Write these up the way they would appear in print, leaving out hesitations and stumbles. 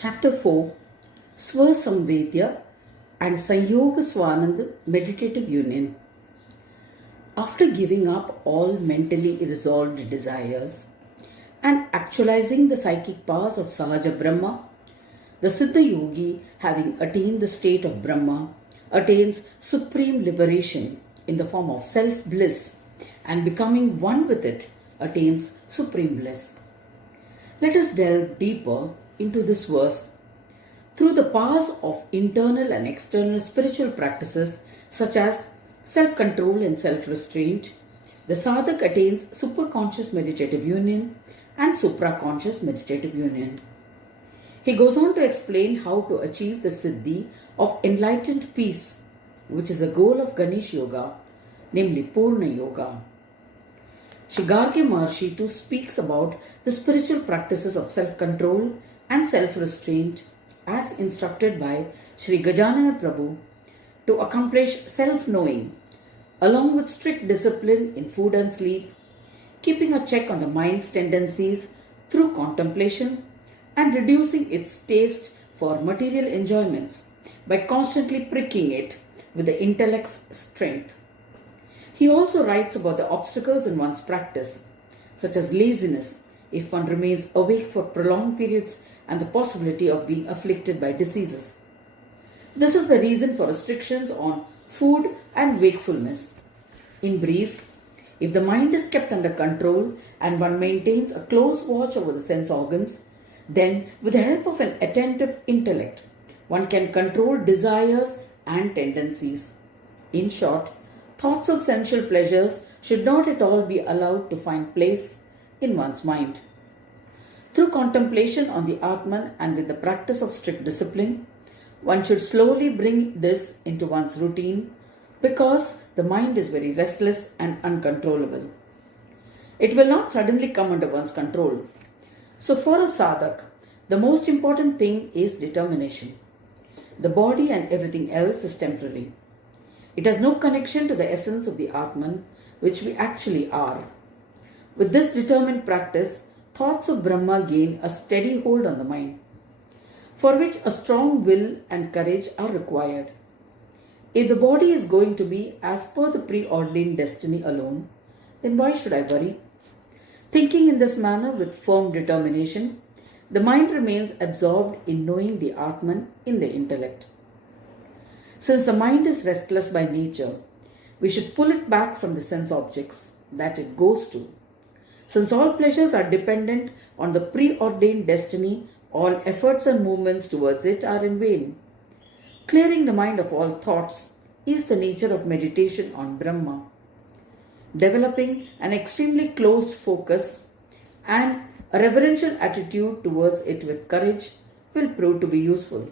Chapter 4 Svasamavedya and Sanyoga-Svananda Meditative Union. After giving up all mentally irresolved desires and actualizing the psychic powers of Sahaja Brahma, the Siddha Yogi, having attained the state of Brahma, attains supreme liberation in the form of self-bliss, and becoming one with it, attains supreme bliss. Let us delve deeper into this verse. Through the powers of internal and external spiritual practices such as self-control and self-restraint, the sadhak attains super-conscious meditative union and supra-conscious meditative union. He goes on to explain how to achieve the siddhi of enlightened peace, which is the goal of Ganesh Yoga, namely Purna Yoga. Shri Garge Maharshi too speaks about the spiritual practices of self-control and self-restraint as instructed by Shri Gajanana Prabhu to accomplish self-knowing along with strict discipline in food and sleep, keeping a check on the mind's tendencies through contemplation and reducing its taste for material enjoyments by constantly pricking it with the intellect's strength. He also writes about the obstacles in one's practice, such as laziness if one remains awake for prolonged periods and the possibility of being afflicted by diseases. This is the reason for restrictions on food and wakefulness. In brief, if the mind is kept under control and one maintains a close watch over the sense organs, then with the help of an attentive intellect, one can control desires and tendencies. In short, thoughts of sensual pleasures should not at all be allowed to find place in one's mind. Through contemplation on the Atman and with the practice of strict discipline, one should slowly bring this into one's routine because the mind is very restless and uncontrollable. It will not suddenly come under one's control. So for a sadhak, the most important thing is determination. The body and everything else is temporary. It has no connection to the essence of the Atman, which we actually are. With this determined practice, thoughts of Brahma gain a steady hold on the mind, for which a strong will and courage are required. If the body is going to be as per the preordained destiny alone, then why should I worry? Thinking in this manner with firm determination, the mind remains absorbed in knowing the Atman in the intellect. Since the mind is restless by nature, we should pull it back from the sense objects that it goes to. Since all pleasures are dependent on the preordained destiny, all efforts and movements towards it are in vain. Clearing the mind of all thoughts is the nature of meditation on Brahma. Developing an extremely closed focus and a reverential attitude towards it with courage will prove to be useful.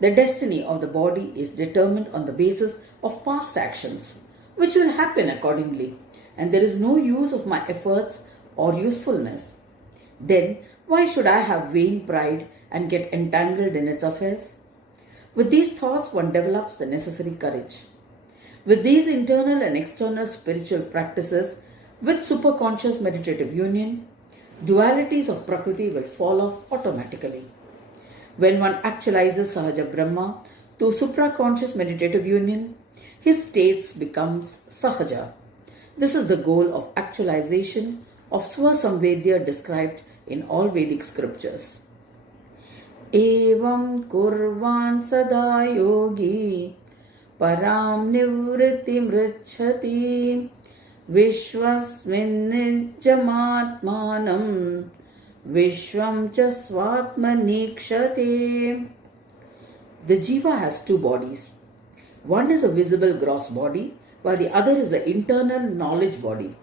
The destiny of the body is determined on the basis of past actions, which will happen accordingly, and there is no use of my efforts or usefulness. Then why should I have vain pride and get entangled in its affairs? With these thoughts, one develops the necessary courage. With these internal and external spiritual practices, with super-conscious meditative union, dualities of Prakriti will fall off automatically. When one actualizes Sahaja Brahma through supra-conscious meditative union, his states becomes Sahaja. This is the goal of actualization of Svasamavedya described in all Vedic scriptures. Evam kurvan sada yogi param nivritim ricchati vishvasmin nijjamatmanam vishvam cha svatmanikshate. The jiva has two bodies. One is a visible gross body, while the other is the internal knowledge body.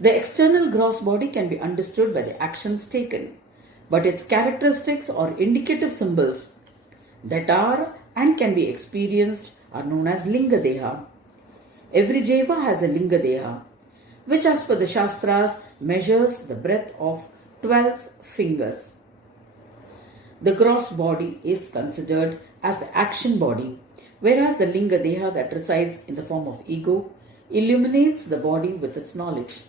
The external gross body can be understood by the actions taken, but its characteristics or indicative symbols that are and can be experienced are known as Linga Deha. Every jiva has a Linga Deha, which as per the Shastras measures the breadth of 12 fingers. The gross body is considered as the action body, whereas the Linga Deha that resides in the form of ego illuminates the body with its knowledge.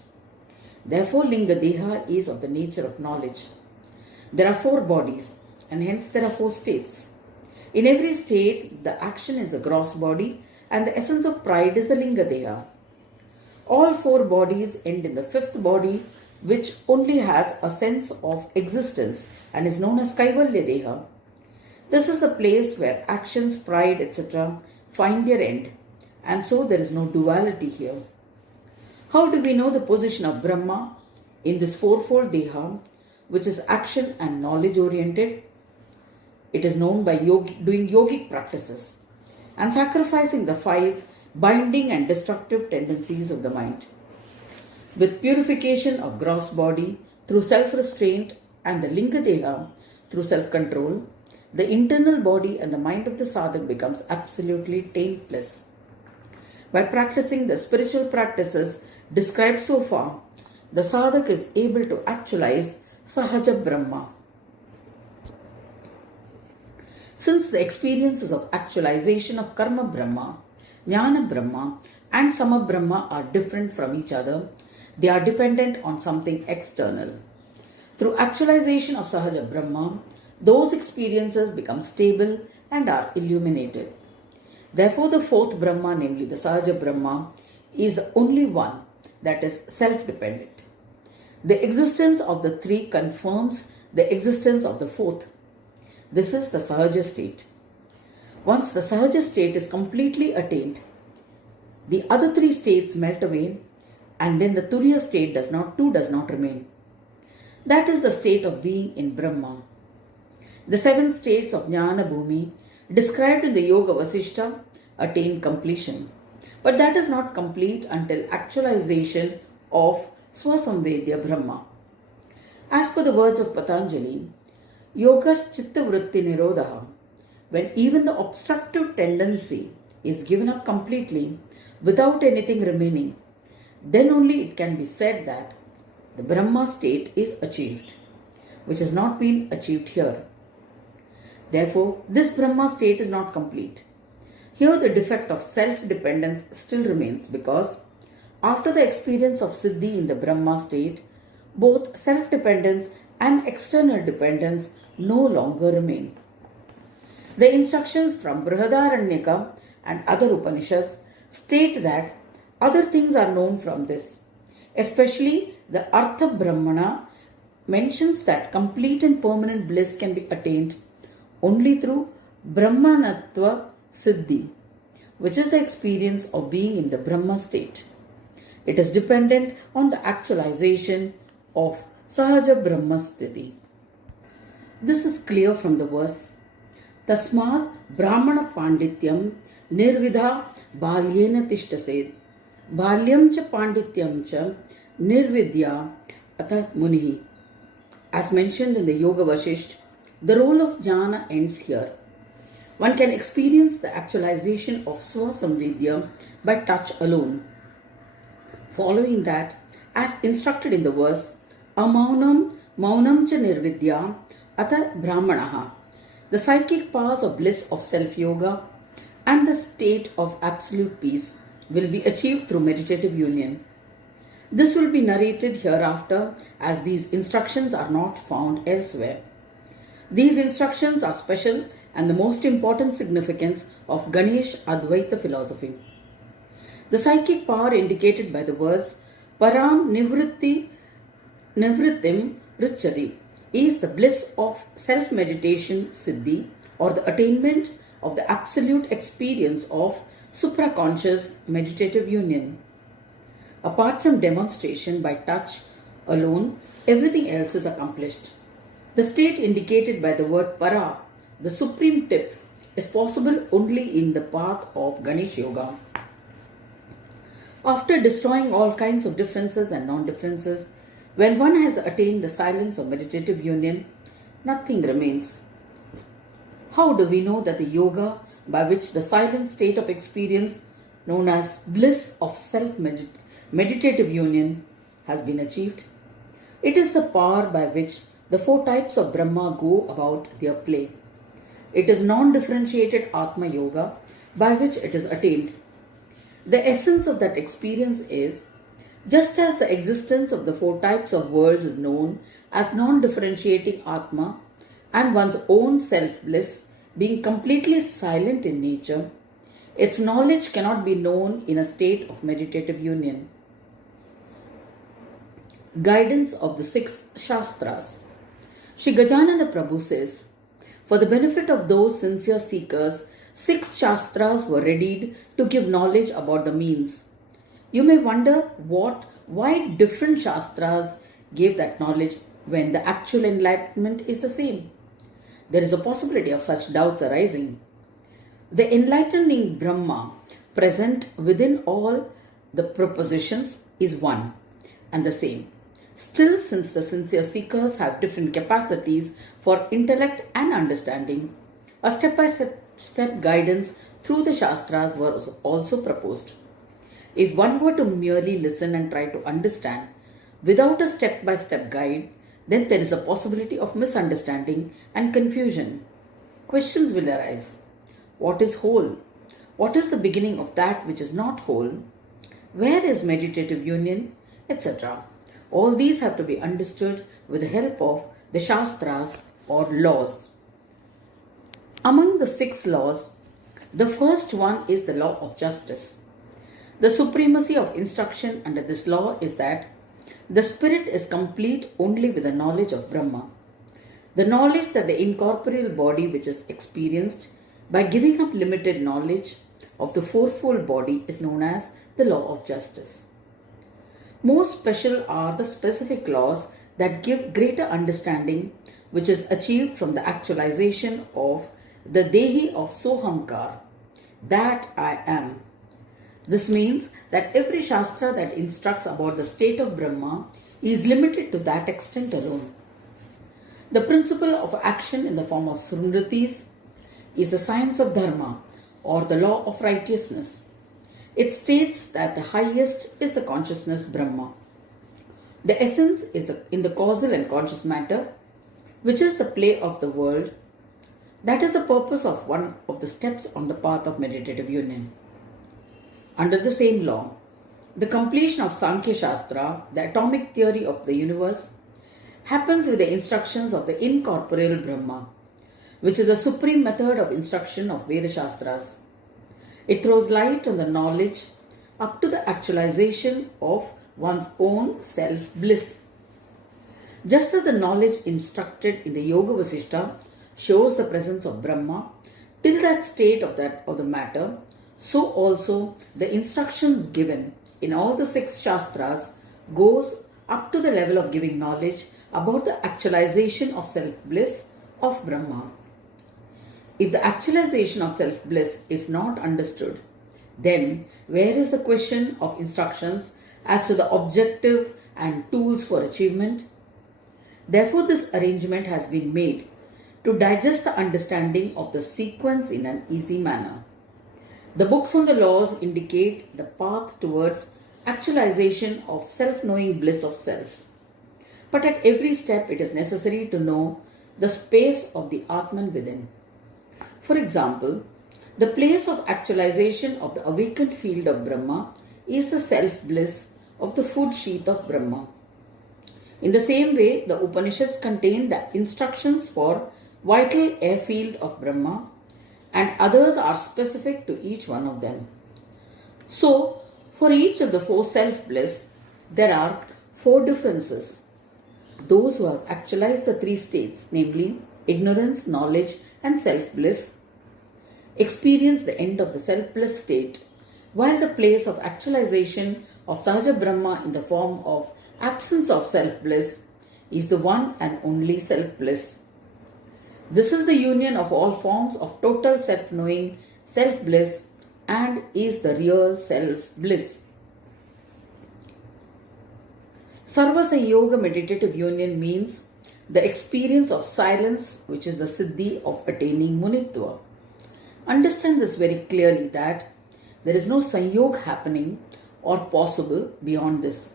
Therefore, Linga Deha is of the nature of knowledge. There are 4 bodies, and hence there are 4 states. In every state, the action is the gross body, and the essence of pride is the Linga Deha. All 4 bodies end in the 5th body, which only has a sense of existence and is known as Kaivalya Deha. This is the place where actions, pride, etc. find their end, and so there is no duality here. How do we know the position of Brahma in this 4-fold Deha, which is action and knowledge oriented? It is known by doing yogic practices and sacrificing the 5 binding and destructive tendencies of the mind. With purification of gross body through self-restraint and the Linga Deha through self-control, the internal body and the mind of the sadhak becomes absolutely taintless. By practicing the spiritual practices described so far, the sadhak is able to actualize Sahaja Brahma. Since the experiences of actualization of Karma Brahma, Jnana Brahma and Sama Brahma are different from each other, they are dependent on something external. Through actualization of Sahaja Brahma, those experiences become stable and are illuminated. Therefore, the 4th Brahma, namely the Sahaja Brahma, is the only one that is self-dependent. The existence of the 3 confirms the existence of the 4th. This is the Sahaja state. Once the Sahaja state is completely attained, the other 3 states melt away, and then the Turiya state does not remain. That is the state of being in Brahma. The 7 states of Jnana Bhumi described in the Yoga Vasishta attain completion. But that is not complete until actualization of Svasamavedya Brahma. As per the words of Patanjali, Yoga's Chitta Vritti Nirodha, when even the obstructive tendency is given up completely without anything remaining, then only it can be said that the Brahma state is achieved, which has not been achieved here. Therefore, this Brahma state is not complete. Here the defect of self-dependence still remains because after the experience of Siddhi in the Brahma state, both self-dependence and external dependence no longer remain. The instructions from Brihadaranyaka and other Upanishads state that other things are known from this. Especially the Artha Brahmana mentions that complete and permanent bliss can be attained only through Brahmanatva Siddhi, which is the experience of being in the Brahma state. It is dependent on the actualization of Sahaja Brahma Sthiti. This is clear from the verse, Tasmat Brahmana Pandityam Nirvidha Balyena Tishtased Balyam cha Pandityam cha Nirvidya Atha Munihi. As mentioned in the Yoga Vasishta, the role of jnana ends here. One can experience the actualization of Svasamavedya by touch alone. Following that, as instructed in the verse, Amaunam Maunam cha Nirvidya Atha Brahmanaha, the psychic powers of bliss of self-yoga and the state of absolute peace will be achieved through meditative union. This will be narrated hereafter as these instructions are not found elsewhere. These instructions are special and the most important significance of Ganesh Advaita philosophy. The psychic power indicated by the words Param Nivrittim Richadi is the bliss of self-meditation Siddhi, or the attainment of the absolute experience of supra-conscious meditative union. Apart from demonstration by touch alone, everything else is accomplished. The state indicated by the word para, the supreme tip, is possible only in the path of Ganesh Yoga. After destroying all kinds of differences and non-differences, when one has attained the silence of meditative union, nothing remains. How do we know that the yoga by which the silent state of experience known as bliss of self-meditative union has been achieved? It is the power by which the 4 types of Brahma go about their play. It is non-differentiated Atma Yoga by which it is attained. The essence of that experience is Just as the existence of the four types of worlds is known as non-differentiating Atma and one's own self-bliss being completely silent in nature, its knowledge cannot be known in a state of meditative union. Guidance of the six Shastras. Shri Gajanana Prabhu says, for the benefit of those sincere seekers, 6 Shastras were readied to give knowledge about the means. You may wonder why different Shastras gave that knowledge when the actual enlightenment is the same. There is a possibility of such doubts arising. The enlightening Brahma present within all the propositions is one and the same. Still, since the sincere seekers have different capacities for intellect and understanding, a step-by-step guidance through the Shastras was also proposed. If one were to merely listen and try to understand without a step-by-step guide, then there is a possibility of misunderstanding and confusion. Questions will arise. What is whole? What is the beginning of that which is not whole? Where is meditative union? Etc. All these have to be understood with the help of the Shastras or laws. Among the 6 laws, the first one is the law of justice. The supremacy of instruction under this law is that the spirit is complete only with the knowledge of Brahma. The knowledge that the incorporeal body which is experienced by giving up limited knowledge of the fourfold body is known as the law of justice. More special are the specific laws that give greater understanding, which is achieved from the actualization of the Dehi of Sohamkar, that I am. This means that every Shastra that instructs about the state of Brahma is limited to that extent alone. The principle of action in the form of Smritis is the science of Dharma or the law of righteousness. It states that the highest is the consciousness Brahma. The essence is in the causal and conscious matter, which is the play of the world. That is the purpose of one of the steps on the path of meditative union. Under the same law, the completion of Sankhya Shastra, the atomic theory of the universe, happens with the instructions of the incorporeal Brahma, which is the supreme method of instruction of Veda Shastras. It throws light on the knowledge up to the actualization of one's own self-bliss. Just as the knowledge instructed in the Yoga Vasishta shows the presence of Brahma till that state of the matter, so also the instructions given in all the 6 Shastras goes up to the level of giving knowledge about the actualization of self-bliss of Brahma. If the actualization of self-bliss is not understood, then where is the question of instructions as to the objective and tools for achievement? Therefore, this arrangement has been made to digest the understanding of the sequence in an easy manner. The books on the laws indicate the path towards actualization of self-knowing bliss of self. But at every step, it is necessary to know the space of the Atman within. For example, the place of actualization of the awakened field of Brahma is the self-bliss of the food sheath of Brahma. In the same way, the Upanishads contain the instructions for vital airfield of Brahma, and others are specific to each one of them. So, for each of the 4 self-bliss, there are 4 differences. Those who have actualized the 3 states, namely ignorance, knowledge, and self-bliss, experience the end of the self-bliss state, while the place of actualization of Sahaja Brahma in the form of absence of self-bliss is the one and only self-bliss. This is the union of all forms of total self-knowing, self-bliss, and is the real self-bliss. Sarva-Sanyoga meditative union means the experience of silence, which is the siddhi of attaining munitva. Understand this very clearly that there is no Sanyoga happening or possible beyond this.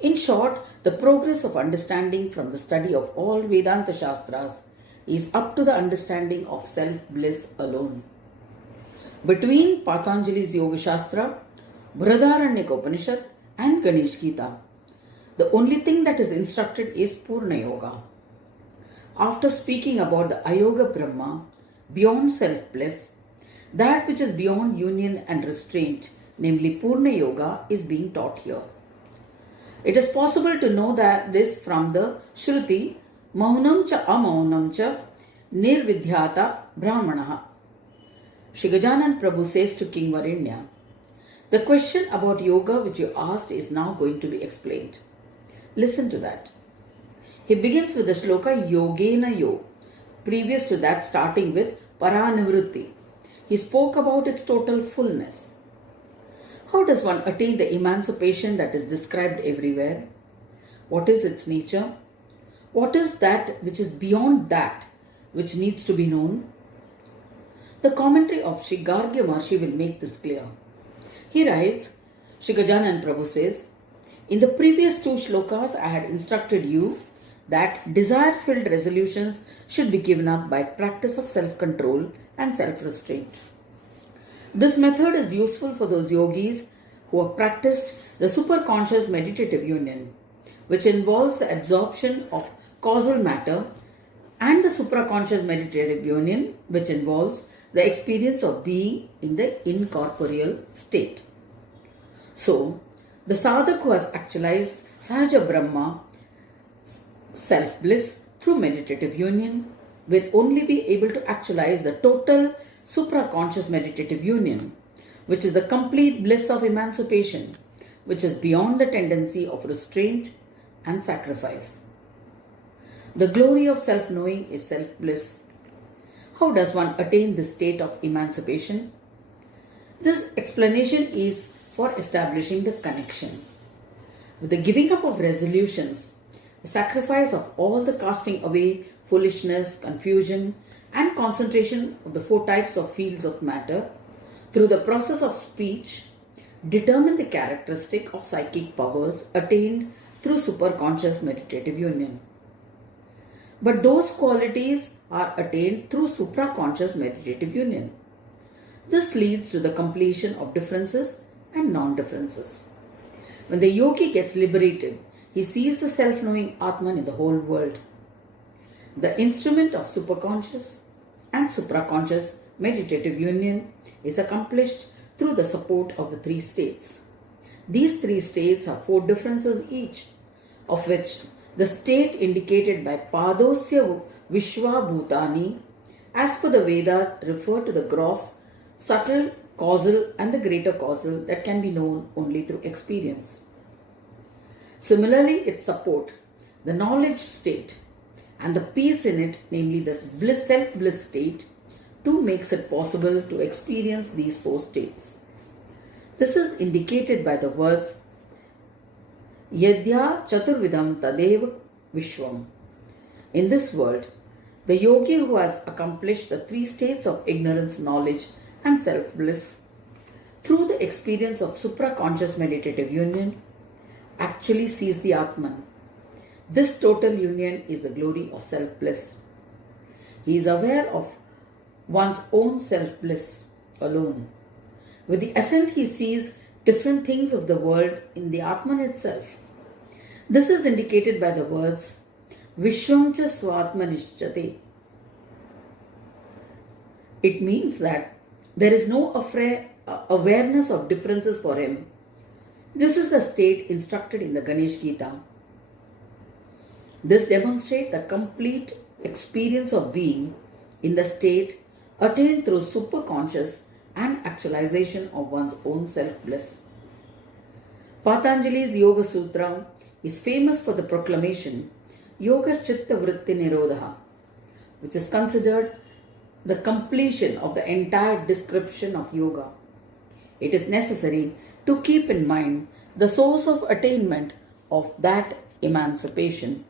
In short, the progress of understanding from the study of all Vedanta Shastras is up to the understanding of self-bliss alone. Between Patanjali's Yoga Shastra, Brihadaranyaka Upanishad, and Ganesh Gita, the only thing that is instructed is Purna Yoga. After speaking about the Ayoga Brahma, beyond self-bliss, that which is beyond union and restraint, namely Purna Yoga, is being taught here. It is possible to know that this from the Shruti, Maunam cha amaunam cha nirvidhyata brahmanaha. Shri Gajanan Prabhu says to King Varinya, the question about yoga which you asked is now going to be explained. Listen to that. He begins with the shloka Yogena Yo. Previous to that, starting with Paranivritti, he spoke about its total fullness. How does one attain the emancipation that is described everywhere? What is its nature? What is that which is beyond that which needs to be known? The commentary of Sri Gargya Maharshi will make this clear. He writes, Sri Gajanan Prabhu says, in the previous two shlokas I had instructed you that desire-filled resolutions should be given up by practice of self-control and self-restraint. This method is useful for those yogis who have practiced the super-conscious meditative union, which involves the absorption of causal matter, and the supra-conscious meditative union, which involves the experience of being in the incorporeal state. So, the sadhak who has actualized Sahaja Brahma, self-bliss, through meditative union will only be able to actualize the total supra-conscious meditative union, which is the complete bliss of emancipation, which is beyond the tendency of restraint and sacrifice. The glory of self-knowing is self-bliss. How does one attain this state of emancipation? This explanation is for establishing the connection. With the giving up of resolutions, the sacrifice of all the casting away foolishness, confusion, and concentration of the four types of fields of matter, through the process of speech, determine the characteristic of psychic powers attained through superconscious meditative union. But those qualities are attained through supra-conscious meditative union. This leads to the completion of differences and non-differences. When the yogi gets liberated, he sees the self-knowing Atman in the whole world. The instrument of superconscious and supra-conscious meditative union is accomplished through the support of the three states. These three states have four differences each, of which the state indicated by Padosya Vishwa Bhutani, as per the Vedas, refer to the gross, subtle, causal and the greater causal that can be known only through experience. Similarly, its support, the knowledge state, and the peace in it, namely the self-bliss state, too makes it possible to experience these four states. This is indicated by the words Yadya Chaturvidam Tadev Vishwam. In this world, the yogi who has accomplished the three states of ignorance, knowledge, and self-bliss through the experience of supra-conscious meditative union actually sees the Atman. This total union is the glory of self-bliss. He is aware of one's own self-bliss alone. With the ascent, he sees different things of the world in the Atman itself. This is indicated by the words Vishwamcha Swatmanishchate. It means that there is no awareness of differences for him. This is the state instructed in the Ganesh Gita. This demonstrates the complete experience of being in the state attained through superconscious and actualization of one's own self-bliss. Patanjali's Yoga Sutra is famous for the proclamation Yoga Chitta Vritti Nirodha, which is considered the completion of the entire description of yoga. It is necessary to keep in mind the source of attainment of that emancipation,